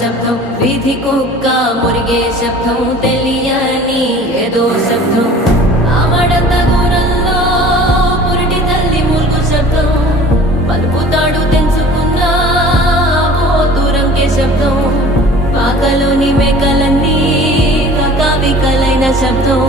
శబ్దం, వీధి కుక్క మురిగే శబ్దం, తెలియని ఏదో శబ్దం. ఆమడంత దూరంలో పురిటి తల్లి మూల్గు శబ్దం, పలుకుతాడు తెంచుకున్న దూరంకే శబ్దం. పాకలోని మేకలన్నీ కకావికలైన శబ్దం.